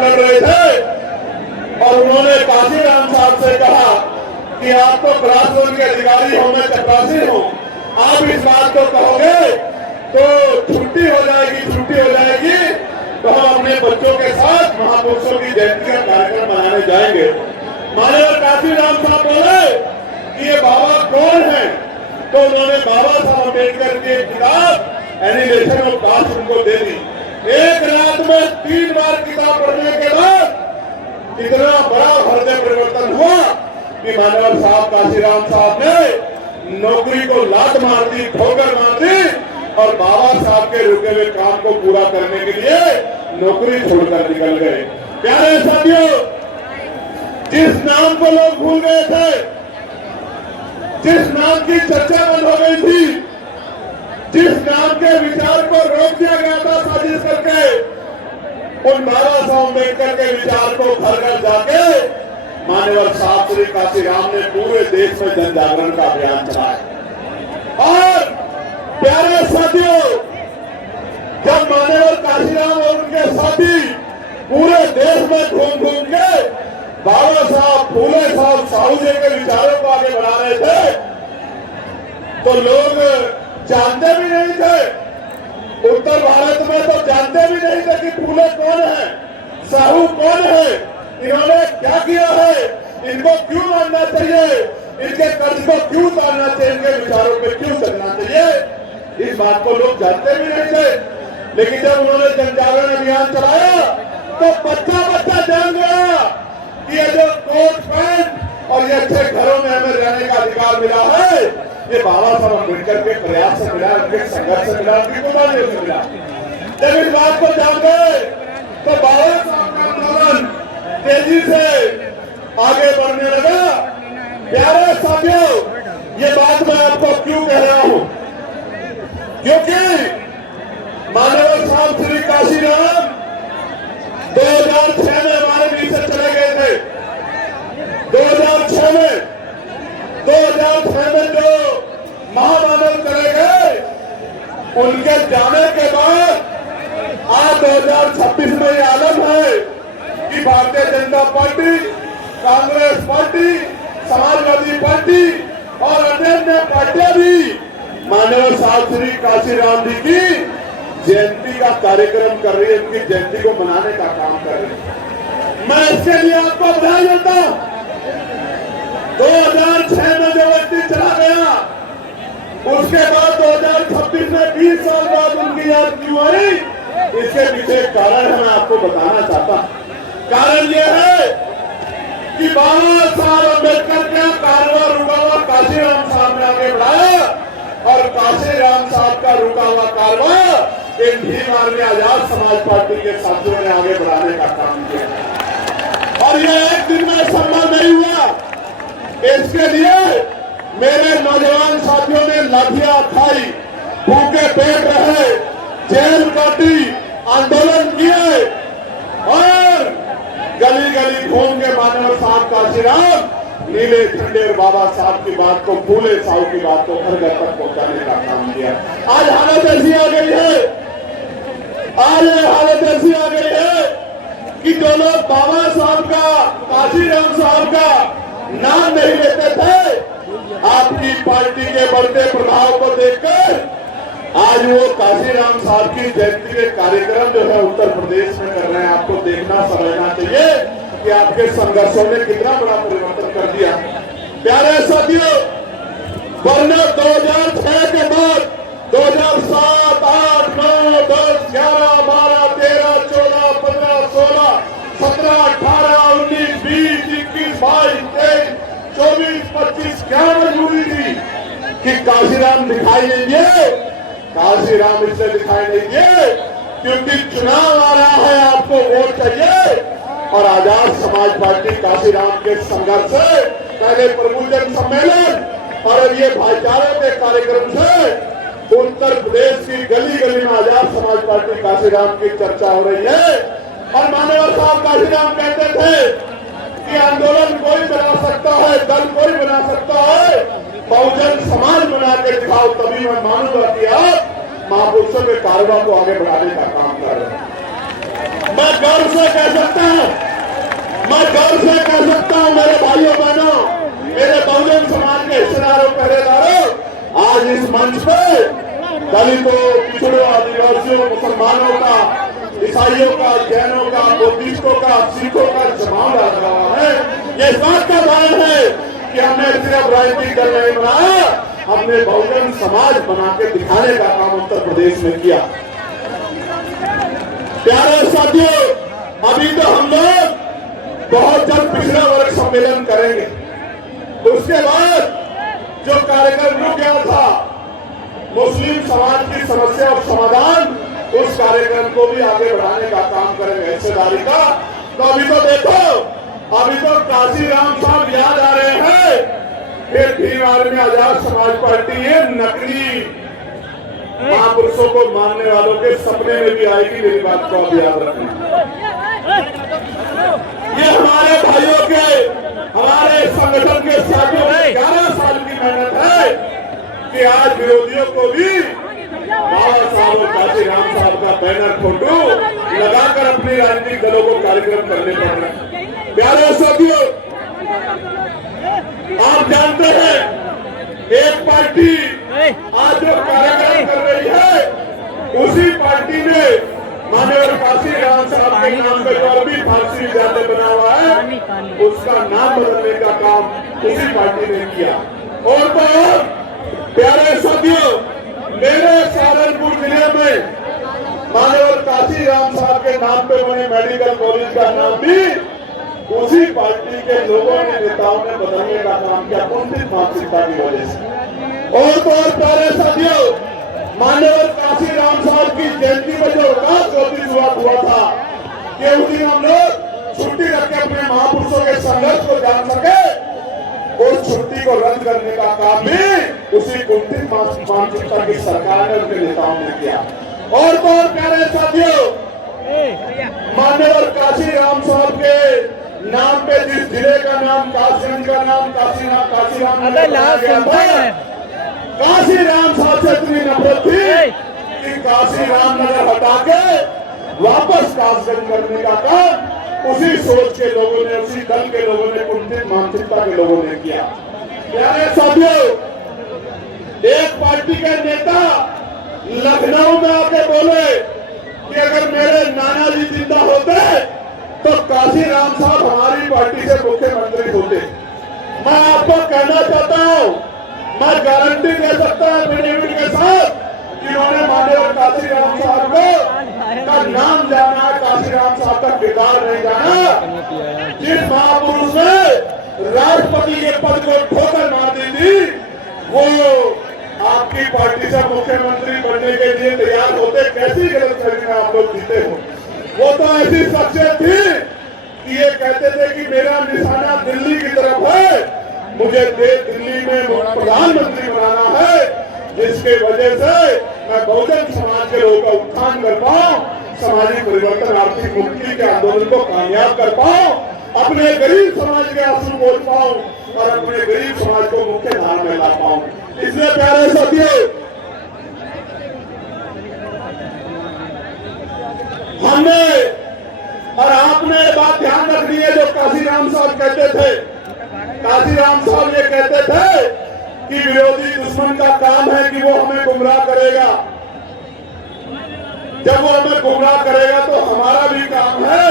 लड़ रहे थे और उन्होंने काशीराम साहब से कहा कि आप तो ग्रास रूट के अधिकारी हो, मैं चपरासी हूँ, आप इस बात को कहोगे तो छुट्टी हो जाएगी, तो हम अपने बच्चों के साथ महापुरुषों की जयंती का कार्यक्रम मनाने जाएंगे। माननीय काशीराम साहब बोले कि ये बाबा कौन है, तो उन्होंने बाबा साहब अम्बेडकर की किताब एनिमेशन ऑफ कास्ट उनको दे दी। एक रात में 3 बार किताब पढ़ने के बाद इतना बड़ा हृदय परिवर्तन हुआ कि माननीय साहब काशीराम साहब ने नौकरी को लात मार दी, ठोकर मार दी और बाबा साहब के रुके हुए काम को पूरा करने के लिए नौकरी छोड़कर निकल गए। प्यारे साथियों, जिस नाम को लोग भूल गए थे, जिस नाम की चर्चा बंद हो गई थी, जिस नाम के विचार को रोक दिया गया था साजिश करके, उन बाबा साहब अम्बेडकर के विचार को घर घर जाके मान्यवर साहब श्री काशीराम ने पूरे देश में जन जागरण का अभियान चलाया। और प्यारे साथियों, जब मान्यवर काशीराम और उनके साथी पूरे देश में घूम घूम के बाबा साहब फूले साहब साहू जी के विचारों को आगे बढ़ा रहे थे, तो लोग जानते भी नहीं थे। उत्तर भारत में तो जानते भी नहीं थे कि फूले कौन है, साहू कौन है, इन्होंने क्या किया है, इनको क्यों मानना चाहिए, इनके कर्ज को क्यों उतारना चाहिए, इनके विचारों पे क्यों चलना चाहिए, इस बात को लोग जानते भी नहीं थे। लेकिन जब उन्होंने जन जागरण अभियान चलाया तो बच्चा बच्चा जान गया कि ये जो कोट पैंट और ये अच्छे घरों में हमें रहने का अधिकार मिला है, ये बाबा साहब अम्बेडकर के प्रयास से मिला, उनके संघर्ष से मिला, उनकी कुर्बानियों से मिला। जब इस बात को जान गए तो बाबा साहब का आंदोलन तेजी से आगे बढ़ने लगा। प्यारे साथियों, ये बात मैं आपको क्यों कह रहा हूं, क्योंकि माननीय साहब श्री काशीराम 2006 में हमारे बीच से चले गए थे। 2006 में जो महामानव चले गए, उनके जाने के बाद आज 2026 में ये आलम है कि Bharatiya Janata party, Congress party, Samajwadi party और अन्य पार्टियां भी माननीय साहब श्री काशीराम जी की जयंती का कार्यक्रम कर रही है, उनकी जयंती को मनाने का काम कर रही है। मैं इसके लिए आपको बधाई देता हूं। 2006 में जो व्यक्ति चला गया, उसके बाद 2026 में 20 साल बाद उनकी याद क्यों आई, इसके पीछे कारण है, मैं आपको बताना चाहता हूं। कारण यह है कि बाबा साहब अम्बेडकर का कारवां रुका हुआ काशीराम साहब ने आगे बढ़ाया और काशीराम साहब का रुका हुआ कारवां इन भीम आर्मी आजाद समाज पार्टी के साथियों ने आगे बढ़ाने का काम किया। और यह एक दिन में संभव नहीं हुआ, इसके लिए मेरे नौजवान साथियों ने लाठियां खाई, भूखे पेट रहे, जेल काटी, आंदोलन किए और गली गली घूम के माननीय साहब काशीराम नीले झंडे और बाबा साहब की बात को, फूले साहू की बात को घर घर तक पहुंचाने का काम किया। आज हालत ऐसी आ गई है, आज हालत ऐसी आ गई है कि जो लोग बाबा साहब का, काशीराम साहब का नाम नहीं लेते थे, आपकी पार्टी के बढ़ते प्रभाव को देखकर आज वो काशीराम साहब की जयंती के कार्यक्रम जो है उत्तर प्रदेश में कर रहे हैं। आपको देखना समझना चाहिए कि आपके संघर्षों ने कितना बड़ा परिवर्तन कर दिया। प्यारे साथियों, वरना 2006 के बाद 2007, 8, 9, 10, 11, 12, 13, 14, 15, 16, 17, 18, 19, 20, 21, 22, 23, 24, 25 क्या मजबूरी थी कि काशीराम दिखाई नहीं दिए। काशीराम इसलिए दिखाई नहीं दिए क्योंकि चुनाव आ रहा है, आपको वोट चाहिए। और आजाद समाज पार्टी काशीराम के संघर्ष से, पहले प्रबुद्धन सम्मेलन और अब ये भाईचारे के कार्यक्रम से उत्तर प्रदेश की गली गली में आजाद समाज पार्टी काशीराम की चर्चा हो रही है। और माननीय साहब काशीराम कहते थे कि आंदोलन कोई बना सकता है, दल कोई बना सकता है, बहुजन समाज बना के दिखाओ, तभी मैं मानूंगा कि आप महापुरुषों के कारवां को आगे बढ़ाने का काम कर रहे हैं। मैं गर्व से कह सकता हूं, मेरे भाइयों बहनों, मेरे बहुजन समाज के हिस्सेदारों पहरेदारों, आज इस मंच पे दलितों, पिछड़ों, आदिवासियों, मुसलमानों का, ईसाइयों का, जैनों का, बुद्धिस्टों का, सिखों का जमाव डाल रहा है। ये इस बात का कारण है कि हमने सिर्फ राजनीतिक दल नहीं बनाया, हमने बहुजन समाज बना के दिखाने का काम उत्तर प्रदेश में किया। प्यारे साथियों, अभी तो हम लोग बहुत जल्द पिछड़ा वर्ग सम्मेलन करेंगे। उसके बाद जो कार्यक्रम रुक गया था, मुस्लिम समाज की समस्या और समाधान, उस कार्यक्रम को भी आगे बढ़ाने का काम करेंगे हिस्सेदारी का। तो अभी तो देखो, अभी तो काशीराम साहब याद आ रहे हैं, फिर भीम आर्मी आजाद समाज पार्टी ये नकली महापुरुषों को मानने वालों के सपने में भी आएगी। मेरी बात को आप याद रखना। ये हमारे भाइयों के, हमारे संगठन के साथियों की 11 साल की मेहनत है कि आज विरोधियों को भी बाबा साहब और काशीराम साहब का बैनर फोटो लगाकर अपने राजनीतिक दलों को कार्यक्रम करने पड़ रहे हैं। प्यारे साथियों, आप जानते हैं एक पार्टी आज जो कार्यक्रम कर रही है, उसी पार्टी ने माननीय काशीराम साहब के नाम पे और भी फांसी विद्यालय बना हुआ है, उसका नाम बदलने का काम उसी पार्टी ने किया। और तो और प्यारे साथियों, मेरे सहारनपुर जिले में माननीय काशीराम साहब के नाम पे बने मेडिकल कॉलेज का नाम भी उसी पार्टी के लोगों ने, नेताओं ने बदलने का काम किया कुंठित मानसिकता की वजह से। और तो और प्यारे साथियों, माननीय काशीराम साहब की जयंती पर जो अवकाश शुरुआत हुआ था कि उस दिन हम लोग छुट्टी रख के अपने महापुरुषों के संघर्ष को जान सके, उस छुट्टी को रद्द करने का काम भी उसी कुंठित मानसिकता की सरकार ने, उनके नेताओं ने किया। और तो और प्यारे साथियों, माननीय काशीराम साहब के नाम पे जिस जिले का नाम काशीगंज का नाम काशीराम गया था, काशीराम साहब से इतनी नफरत थी कि काशीराम नगर हटा के वापस कासगंज करने का काम उसी सोच के लोगों ने, उसी दल के लोगों ने, कुंठित मानसिकता के लोगों ने किया। प्यारे साथियों, एक पार्टी के नेता लखनऊ में आके बोले कि अगर मेरे नाना जी जिंदा होते तो काशीराम साहब हमारी पार्टी से मुख्यमंत्री होते। मैं आपको कहना चाहता हूं, मैं गारंटी दे सकता हूं एफिडेविट के साथ कि उन्होंने माननीय काशीराम साहब को का नाम जाना, काशीराम साहब का किरदार नहीं जाना। जिस महापुरुष ने राष्ट्रपति के पद को ठोकर मार दी थी, वो आपकी पार्टी से मुख्यमंत्री बनने के लिए तैयार होते, कैसी गलतफहमी में आप लोग जीते हो। वो तो ऐसी शख्सियत थी कि ये कहते थे कि मेरा निशाना दिल्ली की तरफ है, मुझे दिल्ली में प्रधानमंत्री बनाना है, जिसके वजह से मैं बहुजन समाज के लोगों का उत्थान कर पाऊं, सामाजिक परिवर्तन, आर्थिक मुक्ति के आंदोलन को कामयाब कर पाऊं, अपने गरीब समाज के आंसू बोल पाऊं और अपने गरीब समाज को मुख्य धारा में ला पाऊं। इसलिए प्यारे साथियों, हमने और आपने बात ध्यान रखनी है जो काशीराम साहब कहते थे। काशीराम साहब ये कहते थे कि विरोधी दुश्मन का काम है कि वो हमें गुमराह करेगा। जब वो हमें गुमराह करेगा तो हमारा भी काम है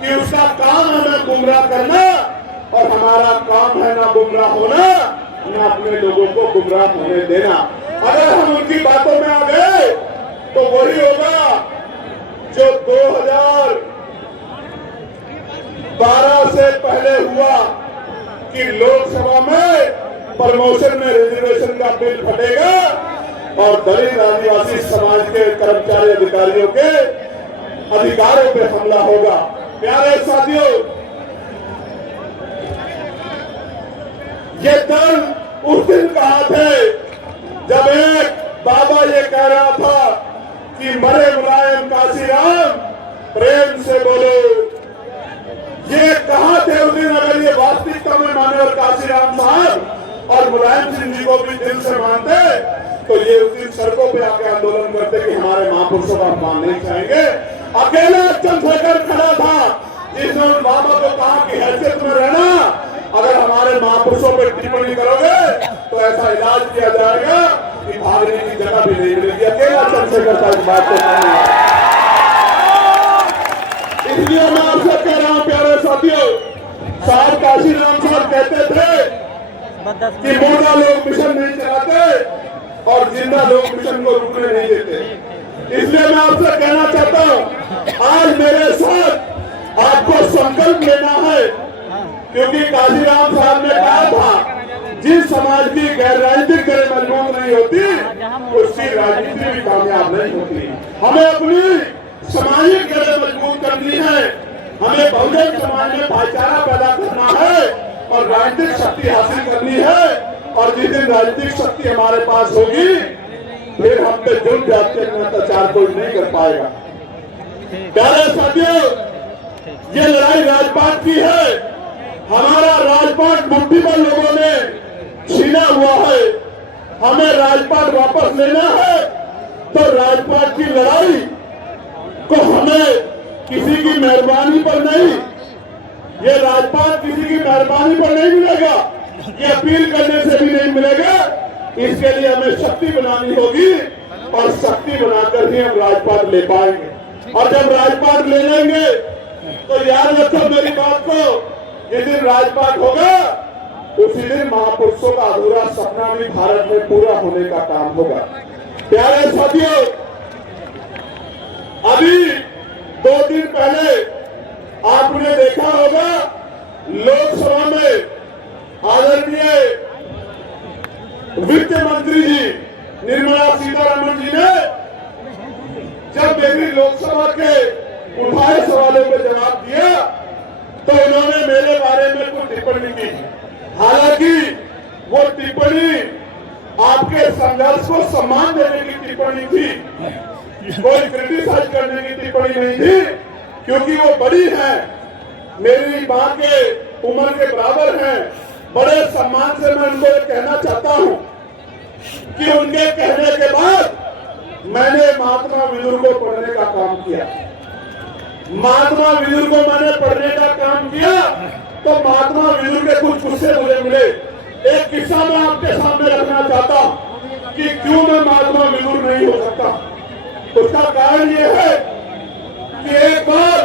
कि उसका काम हमें गुमराह करना, और हमारा काम है ना गुमराह होना, ना अपने लोगों को गुमराह होने देना। अगर हम उनकी बातों में आ गए तो वही होगा जो 2012 से पहले हुआ कि लोकसभा में प्रमोशन में रिजर्वेशन का बिल फटेगा और दलित आदिवासी समाज के कर्मचारी अधिकारियों के अधिकारों पे हमला होगा। प्यारे साथियों, ये दल उस दिन कहा थे जब एक बाबा ये कह रहा था कि मरे मुलायम काशीराम प्रेम से बोलो। ये कहा थे उस दिन, अगर ये वास्तविकता में माननीय काशीराम साहब और मुलायम सिंह जी को भी दिल से मानते तो ये उस दिन सड़कों पे आके आंदोलन करते कि हमारे महापुरुषों का अपमान नहीं चाहेंगे। अकेला चंद्रशेखर इसलिए मैं आपसे कह रहा हूं प्यारे साथियों, साहब काशीराम साहब कहते थे कि मुर्दा लोग मिशन नहीं चलाते और जिंदा लोग मिशन को रुकने नहीं देते। इसलिए मैं आपसे कहना चाहता हूं, आज मेरे साथ आपको संकल्प लेना है, क्योंकि काशीराम साहब ने कहा था जिस समाज की गैर राजनीतिक जड़ें मजबूत नहीं होती उसकी राजनीति भी कामयाब नहीं होती। हमें अपनी सामाजिक जड़ें मजबूत करनी है, हमें बहुजन समाज में भाईचारा पैदा करना है और राजनीतिक शक्ति हासिल करनी है। और जिस दिन राजनीतिक शक्ति हमारे पास होगी फिर हम पे जुल्म जाति का अत्याचार कोई नहीं कर पाएगा। प्यारे साथियों, ये लड़ाई राजपाट की है। हमारा राजपाट मुट्ठी भर लोगों ने छीना हुआ है, हमें राजपाट वापस लेना है। तो राजपाट की लड़ाई को हमें किसी की मेहरबानी पर नहीं, ये राजपाट किसी की मेहरबानी पर नहीं मिलेगा, ये अपील करने से भी नहीं मिलेगा। इसके लिए हमें शक्ति बनानी होगी और शक्ति बनाकर ही हम राजपाट ले पाएंगे। और जब राजपाट ले लेंगे तो याद रखो मेरी बात को, जिस दिन राजपाट होगा उसी दिन महापुरुषों का अधूरा सपना भी भारत में पूरा होने का काम होगा। प्यारे साथियों, अभी 2 दिन पहले आपने देखा होगा लोकसभा में आदरणीय वित्त मंत्री जी निर्मला सीतारमण जी ने जब मेरी लोकसभा के उठाए सवालों के जवाब दिया तो उन्होंने मेरे बारे में कुछ टिप्पणी की। हालांकि वो टिप्पणी आपके संघर्ष को सम्मान देने की टिप्पणी थी, कोई क्रिटिसाइज करने की टिप्पणी नहीं थी, क्योंकि वो बड़ी है, मेरी मां के उम्र के बराबर हैं। बड़े सम्मान से मैं उनको कहना चाहता हूं कि उनके कहने के बाद मैंने महात्मा विदुर को पढ़ने का काम किया। महात्मा विदुर को मैंने पढ़ने का काम किया तो महात्मा विदुर के कुछ किस्से मुझे मिले। एक किस्सा मैं आपके सामने रखना चाहता हूं कि क्यों मैं महात्मा विदुर नहीं हो सकता। उसका कारण यह है कि एक बार